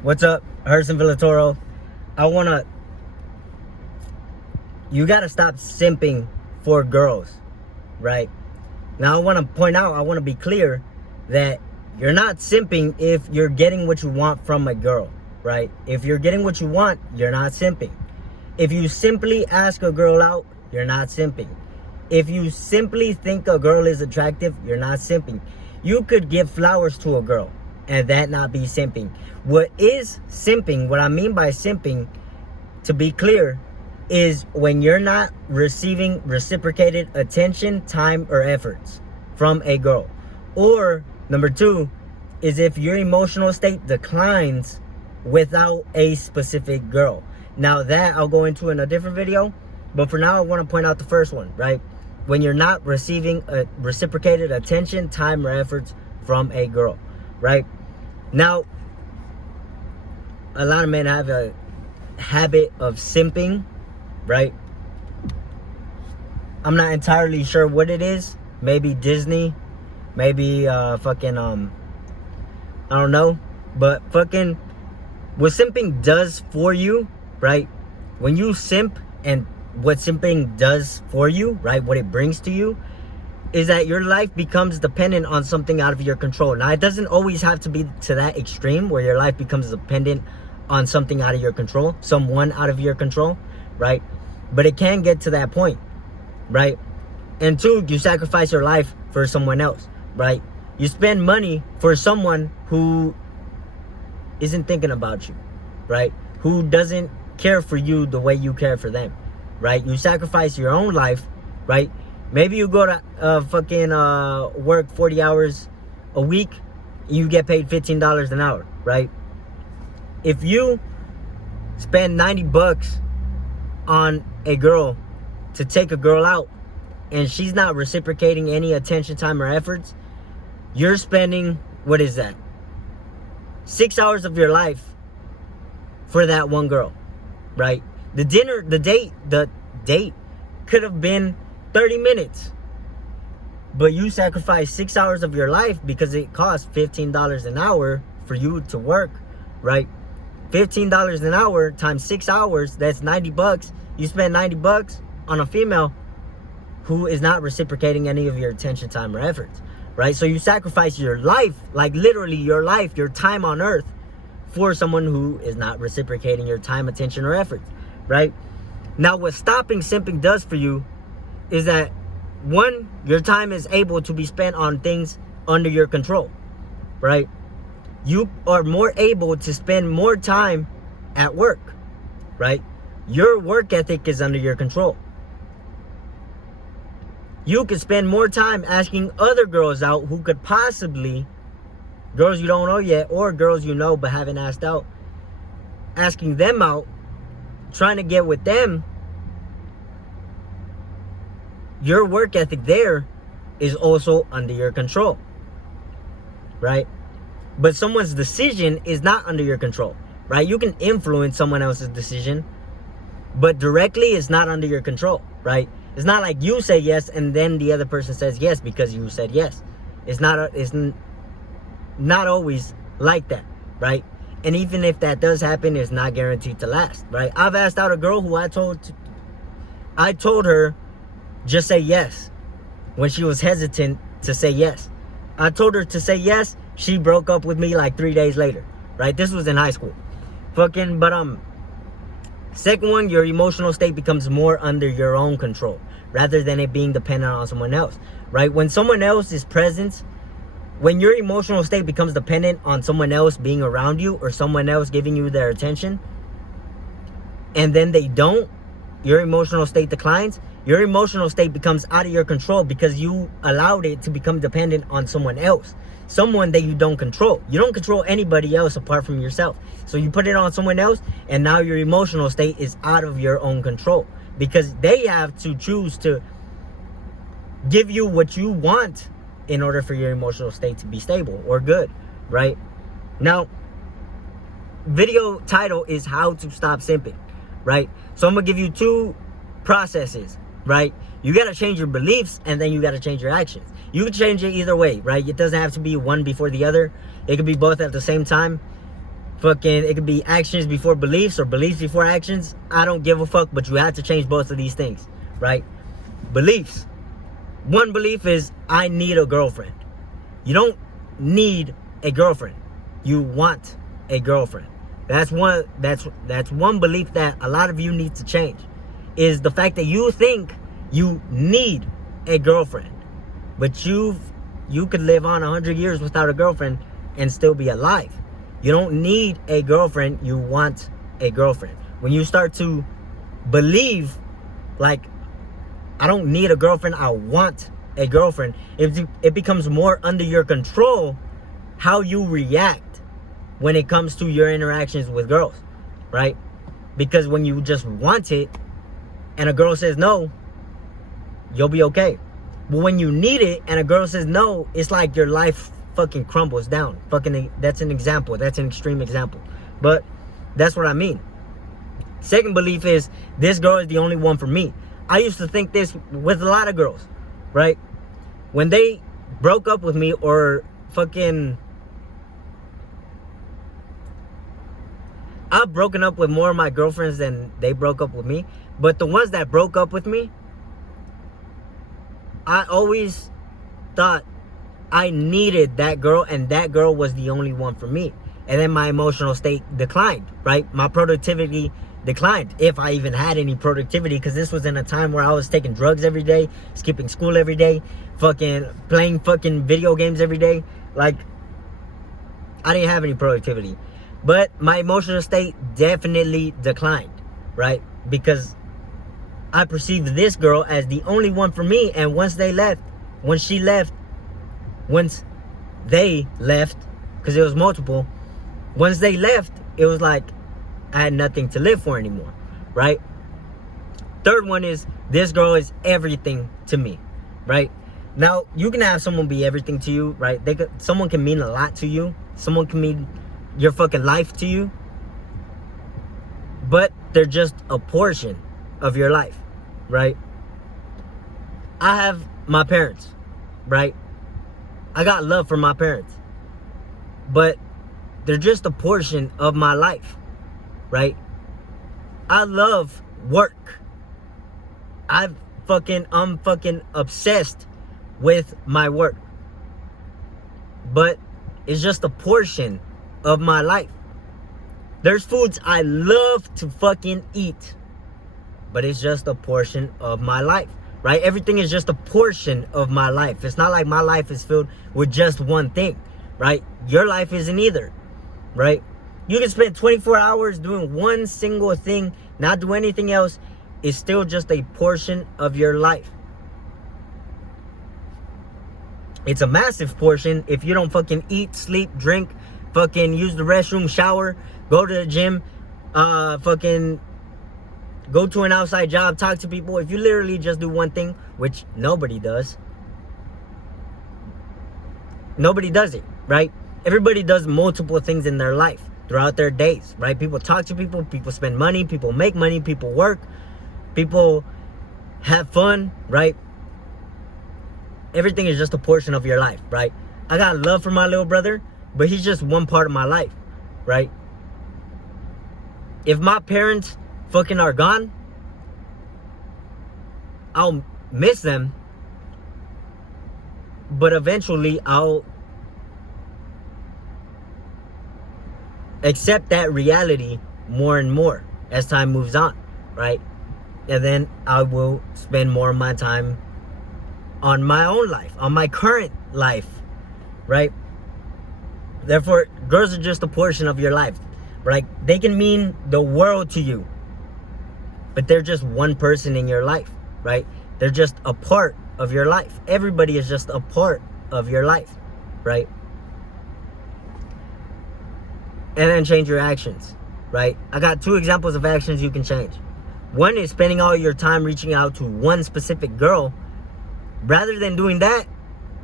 What's up, Herson Villatoro? You gotta stop simping for girls, right? Now I wanna point out, I wanna be clear that you're not simping if you're getting what you want from a girl, right? If you're getting what you want, you're not simping. If you simply ask a girl out, you're not simping. If you simply think a girl is attractive, you're not simping. You could give flowers to a girl and that not be simping. What is simping, what I mean by simping, to be clear, is when you're not receiving reciprocated attention, time, or efforts from a girl. Or number two is if your emotional state declines without a specific girl. Now that I'll go into in a different video, but for now I want to point out the first one, right? When you're not receiving a reciprocated attention, time, or efforts from a girl, right? Now, a lot of men have a habit of simping, right? I'm not entirely sure what it is. Maybe Disney, maybe I don't know. But fucking what simping does for you, right? When you simp, and what simping does for you, right? What it brings to you is that your life becomes dependent on something out of your control. Now, it doesn't always have to be to that extreme where your life becomes dependent on something out of your control, someone out of your control, right? But it can get to that point, right? And two, you sacrifice your life for someone else, right? You spend money for someone who isn't thinking about you, right? Who doesn't care for you the way you care for them, right? You sacrifice your own life, right? Maybe you go to work 40 hours a week, you get paid $15 an hour, right? If you spend 90 bucks on a girl to take a girl out and she's not reciprocating any attention, time, or efforts, you're spending, what is that? 6 hours of your life for that one girl, right? The date could have been 30 minutes, but you sacrificed 6 hours of your life because it costs $15 an hour for you to work, right? $15 an hour times 6 hours, that's 90 bucks. You spend 90 bucks on a female who is not reciprocating any of your attention, time, or efforts, right? So you sacrifice your life, like literally your life, your time on earth, for someone who is not reciprocating your time, attention, or efforts, right? Now, what stopping simping does for you is that, one, your time is able to be spent on things under your control, right? You are more able to spend more time at work, right? Your work ethic is under your control. You can spend more time asking other girls out who could possibly, girls you don't know yet, or girls you know but haven't asked out, asking them out, trying to get with them. Your work ethic there is also under your control, right? But someone's decision is not under your control, right? You can influence someone else's decision, but directly it's not under your control, right? It's not like you say yes and then the other person says yes because you said yes. It's not always like that, right? And even if that does happen, it's not guaranteed to last, right? I've asked out a girl who I told her just say yes when she was hesitant to say yes. I told her to say yes. She broke up with me like 3 days later, right? This was in high school. Second one, your emotional state becomes more under your own control rather than it being dependent on someone else, right? When someone else is present, when your emotional state becomes dependent on someone else being around you or someone else giving you their attention, and then they don't, your emotional state declines. Your emotional state becomes out of your control because you allowed it to become dependent on someone else, someone that you don't control. You don't control anybody else apart from yourself. So you put it on someone else, and now your emotional state is out of your own control because they have to choose to give you what you want in order for your emotional state to be stable or good, right? Now, video title is How to Stop Simping, right? So I'm gonna give you two processes, right? You got to change your beliefs and then you got to change your actions. You can change it either way, right? It doesn't have to be one before the other. It could be both at the same time. Fucking, it could be actions before beliefs or beliefs before actions. I don't give a fuck, but you have to change both of these things, right? Beliefs. One belief is, I need a girlfriend. You don't need a girlfriend. You want a girlfriend. That's one belief that a lot of you need to change, is the fact that you think you need a girlfriend. But you could live on 100 years without a girlfriend and still be alive. You don't need a girlfriend, you want a girlfriend. When you start to believe, like, I don't need a girlfriend, I want a girlfriend, it becomes more under your control how you react when it comes to your interactions with girls, right? Because when you just want it and a girl says no, you'll be okay. But when you need it and a girl says no, it's like your life fucking crumbles down. Fucking, that's an example. That's an extreme example. But that's what I mean. Second belief is, this girl is the only one for me. I used to think this with a lot of girls, right? When they broke up with me or fucking... I've broken up with more of my girlfriends than they broke up with me. But the ones that broke up with me, I always thought I needed that girl, and that girl was the only one for me. And then my emotional state declined, right? My productivity declined, if I even had any productivity, because this was in a time where I was taking drugs every day, skipping school every day, fucking playing fucking video games every day. Like, I didn't have any productivity. But my emotional state definitely declined, right? Because I perceived this girl as the only one for me. And once they left, once they left, because it was multiple, once they left, it was like I had nothing to live for anymore, right? Third one is, this girl is everything to me, right? Now, you can have someone be everything to you, right? Someone can mean a lot to you. Someone can mean your fucking life to you. But they're just a portion of your life, right? I have my parents, right? I got love for my parents. But they're just a portion of my life, right? I love work. I'm fucking obsessed with my work. But it's just a portion of my life. There's foods I love to fucking eat, but it's just a portion of my life, right? Everything is just a portion of my life. It's not like my life is filled with just one thing, right? Your life isn't either, right? You can spend 24 hours doing one single thing, not do anything else. It's still just a portion of your life. It's a massive portion if you don't fucking eat, sleep, drink, fucking use the restroom, shower, go to the gym, fucking go to an outside job, talk to people. If you literally just do one thing, which nobody does. Nobody does it, right? Everybody does multiple things in their life throughout their days, right? People talk to people, people spend money, people make money, people work, people have fun, right? Everything is just a portion of your life, right? I got love for my little brother, but he's just one part of my life, right? If my parents fucking are gone, I'll miss them, but eventually I'll accept that reality more and more as time moves on, right? And then I will spend more of my time on my own life, on my current life, right? Therefore, girls are just a portion of your life, right? They can mean the world to you, but they're just one person in your life, right? They're just a part of your life. Everybody is just a part of your life, right? And then change your actions, right? I got 2 examples of actions you can change. One is spending all your time reaching out to one specific girl. Rather than doing that,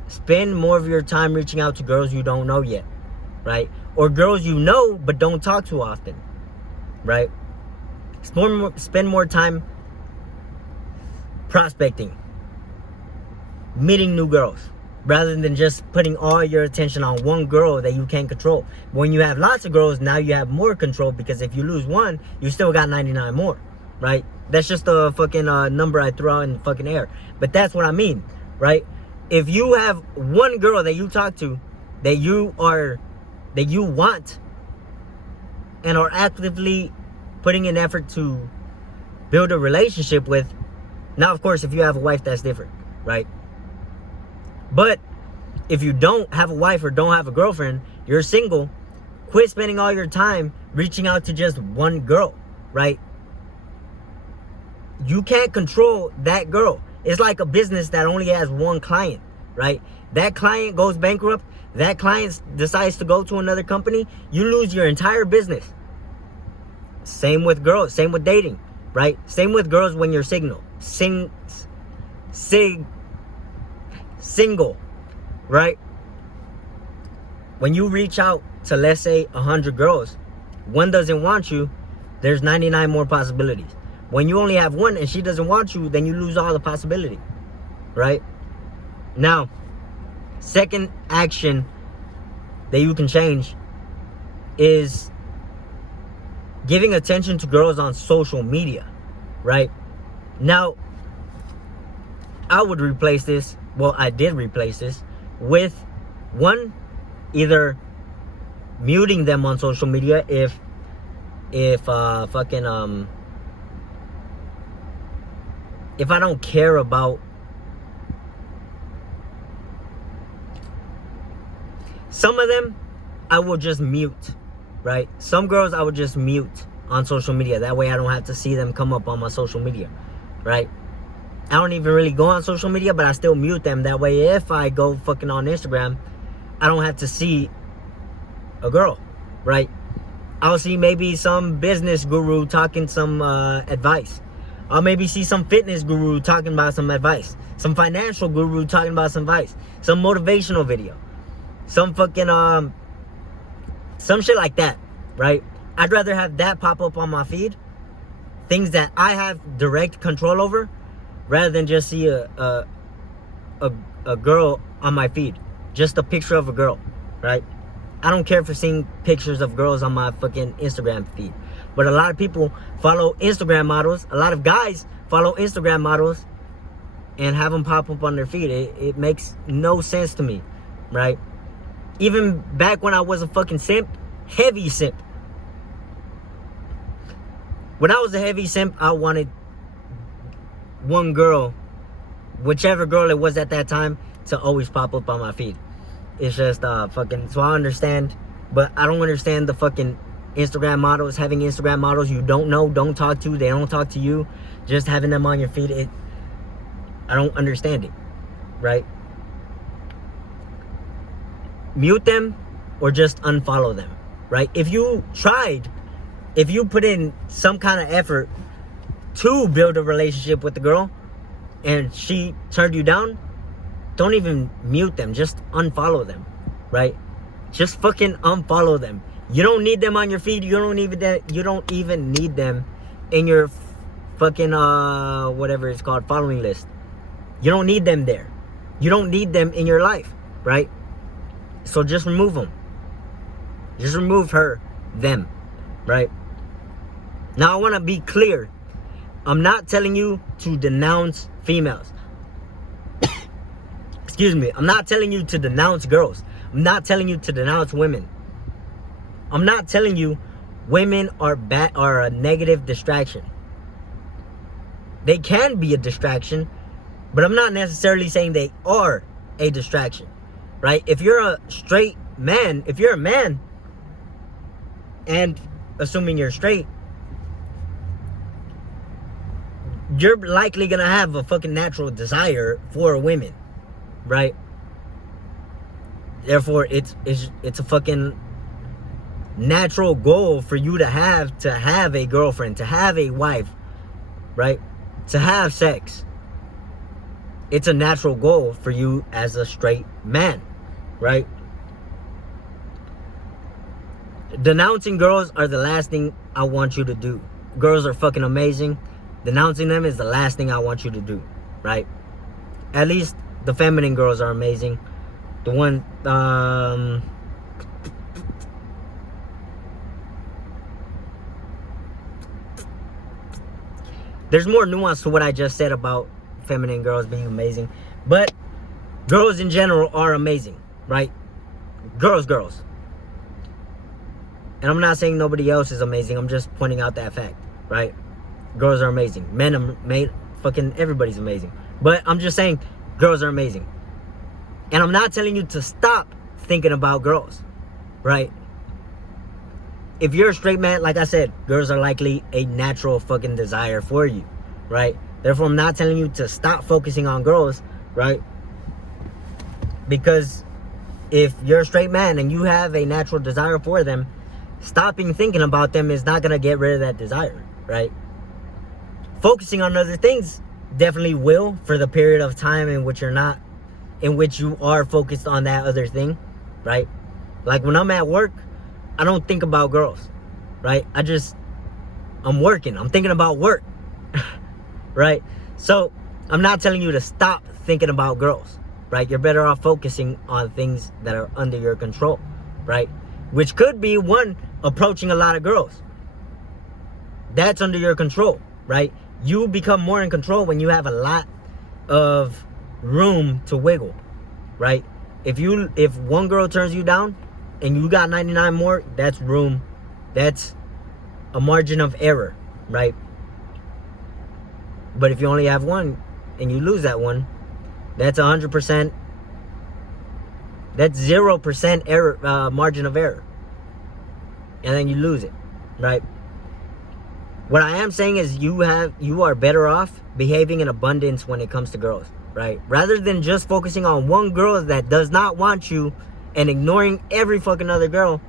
spend more of your time reaching out to girls you don't know yet, right? Or girls you know but don't talk to often, right? Spend more time prospecting, meeting new girls, rather than just putting all your attention on one girl that you can't control. When you have lots of girls, now you have more control, because if you lose one, you still got 99 more, right? That's just a fucking number I threw out in the fucking air. But that's what I mean, right? If you have one girl that you talk to, that you want, and are actively putting an effort to build a relationship with, now of course if you have a wife, that's different, right? But if you don't have a wife or don't have a girlfriend, you're single, quit spending all your time reaching out to just one girl, right? You can't control that girl. It's like a business that only has one client, right? That client goes bankrupt, that client decides to go to another company, you lose your entire business. Same with girls, same with dating, right? Same with girls when you're single, right? When you reach out to, let's say, 100 girls, one doesn't want you, there's 99 more possibilities. When you only have one and she doesn't want you, then you lose all the possibility, right? Now, second action that you can change is giving attention to girls on social media, right? Now, I would replace this, well, I did replace this with one, either muting them on social media if I don't care about some of them, I will just mute, right? Some girls I would just mute on social media. That way I don't have to see them come up on my social media, right? I don't even really go on social media, but I still mute them. That way if I go fucking on Instagram, I don't have to see a girl, right? I'll see maybe some business guru talking some advice. I'll maybe see some fitness guru talking about some advice. Some financial guru talking about some advice. Some motivational video. Some fucking, some shit like that, right? I'd rather have that pop up on my feed. Things that I have direct control over, rather than just see a girl on my feed. Just a picture of a girl, right? I don't care for seeing pictures of girls on my fucking Instagram feed. But a lot of people follow Instagram models. A lot of guys follow Instagram models and have them pop up on their feed. It makes no sense to me, right? Even back when I was a fucking simp, heavy simp. When I was a heavy simp, I wanted one girl, whichever girl it was at that time, to always pop up on my feed. It's just fucking, so I understand, but I don't understand the fucking Instagram models, having Instagram models you don't know, don't talk to, they don't talk to you, just having them on your feed. I don't understand it, right? Mute them or just unfollow them, right? If you put in some kind of effort to build a relationship with the girl and she turned you down, don't even mute them, just unfollow them, right? Just fucking unfollow them. You don't need them on your feed. You don't even need them in your fucking whatever it's called, following list. You don't need them there. You don't need them in your life, right? So just remove them. Just remove them, right? Now I want to be clear. I'm not telling you to denounce females. Excuse me. I'm not telling you to denounce girls. I'm not telling you to denounce women. I'm not telling you women are a negative distraction. They can be a distraction, but I'm not necessarily saying they are a distraction, right? If you're a straight man, if you're a man, and assuming you're straight, you're likely gonna have a fucking natural desire for women, right? Therefore, it's a fucking natural goal for you to have a girlfriend, to have a wife, right? To have sex. It's a natural goal for you as a straight man, right? Denouncing girls are the last thing I want you to do. Girls are fucking amazing. Denouncing them is the last thing I want you to do, right? At least the feminine girls are amazing. The one, there's more nuance to what I just said about feminine girls being amazing. But girls in general are amazing, right? Girls. And I'm not saying nobody else is amazing. I'm just pointing out that fact, right? Girls are amazing. Men are fucking everybody's amazing. But I'm just saying girls are amazing. And I'm not telling you to stop thinking about girls, right? If you're a straight man, like I said, girls are likely a natural fucking desire for you, right? Therefore, I'm not telling you to stop focusing on girls, right? Because if you're a straight man and you have a natural desire for them, stopping thinking about them is not going to get rid of that desire, right? Focusing on other things definitely will, for the period of time in which you are focused on that other thing, right? Like when I'm at work, I don't think about girls, right? I'm working. I'm thinking about work, right? So I'm not telling you to stop thinking about girls, right? You're better off focusing on things that are under your control, right? Which could be, one, approaching a lot of girls. That's under your control, right? You become more in control when you have a lot of room to wiggle, right? If one girl turns you down and you got 99 more, that's room. That's a margin of error, right? But if you only have one and you lose that one, that's 100%. That's 0% error, margin of error. And then you lose it, right? What I am saying is you are better off behaving in abundance when it comes to girls, right? Rather than just focusing on one girl that does not want you and ignoring every fucking other girl,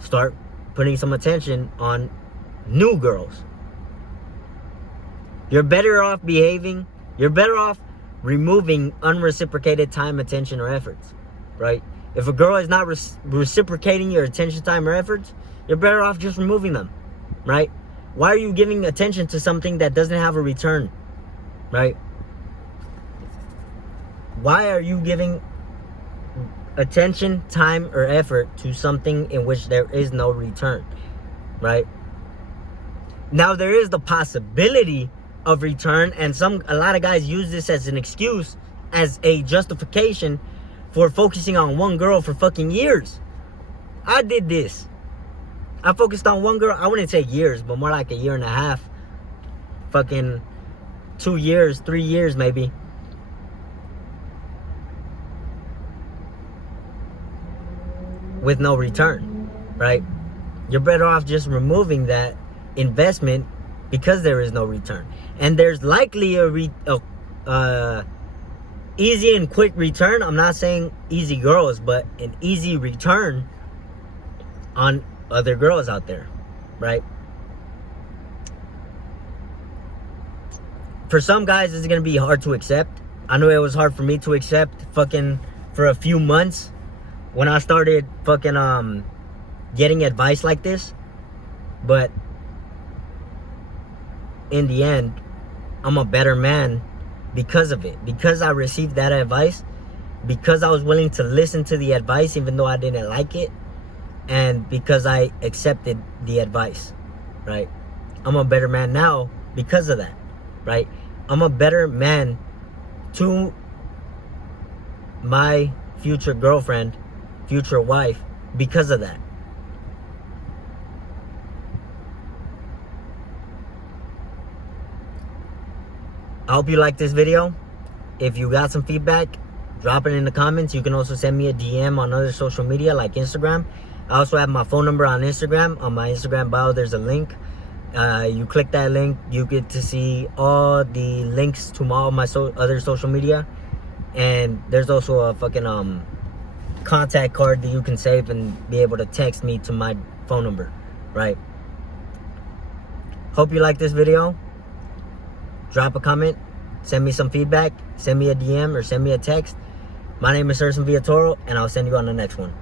start putting some attention on new girls. You're better off removing unreciprocated time, attention, or efforts, right? If a girl is not reciprocating your attention, time, or efforts, you're better off just removing them, right? Why are you giving attention to something that doesn't have a return, right? Why are you giving attention, time, or effort to something in which there is no return, right? Now, there is the possibility of return, and a lot of guys use this as an excuse, as a justification for focusing on one girl for fucking years. I did this. I focused on one girl. I wouldn't say years, but more like a year and a half. Fucking 2 years, 3 years maybe. With no return, right? You're better off just removing that investment because there is no return. And there's likely a easy and quick return. I'm not saying easy girls, but an easy return on other girls out there, right? For some guys, it's gonna be hard to accept. I know it was hard for me to accept fucking for a few months when I started fucking getting advice like this. But in the end, I'm a better man because of it. Because I received that advice. Because I was willing to listen to the advice even though I didn't like it. And because I accepted the advice, right? I'm a better man now because of that, right? I'm a better man to my future girlfriend, future wife, because of that. I hope you like this video. If you got some feedback, drop it in the comments. You can also send me a DM on other social media like Instagram. I also have my phone number on Instagram. On my Instagram bio, there's a link. You click that link, you get to see all the links to all my other social media. And there's also a fucking contact card that you can save and be able to text me to my phone number, right? Hope you like this video. Drop a comment, send me some feedback, send me a DM or send me a text. My name is Herson Villatoro, and I'll send you on the next one.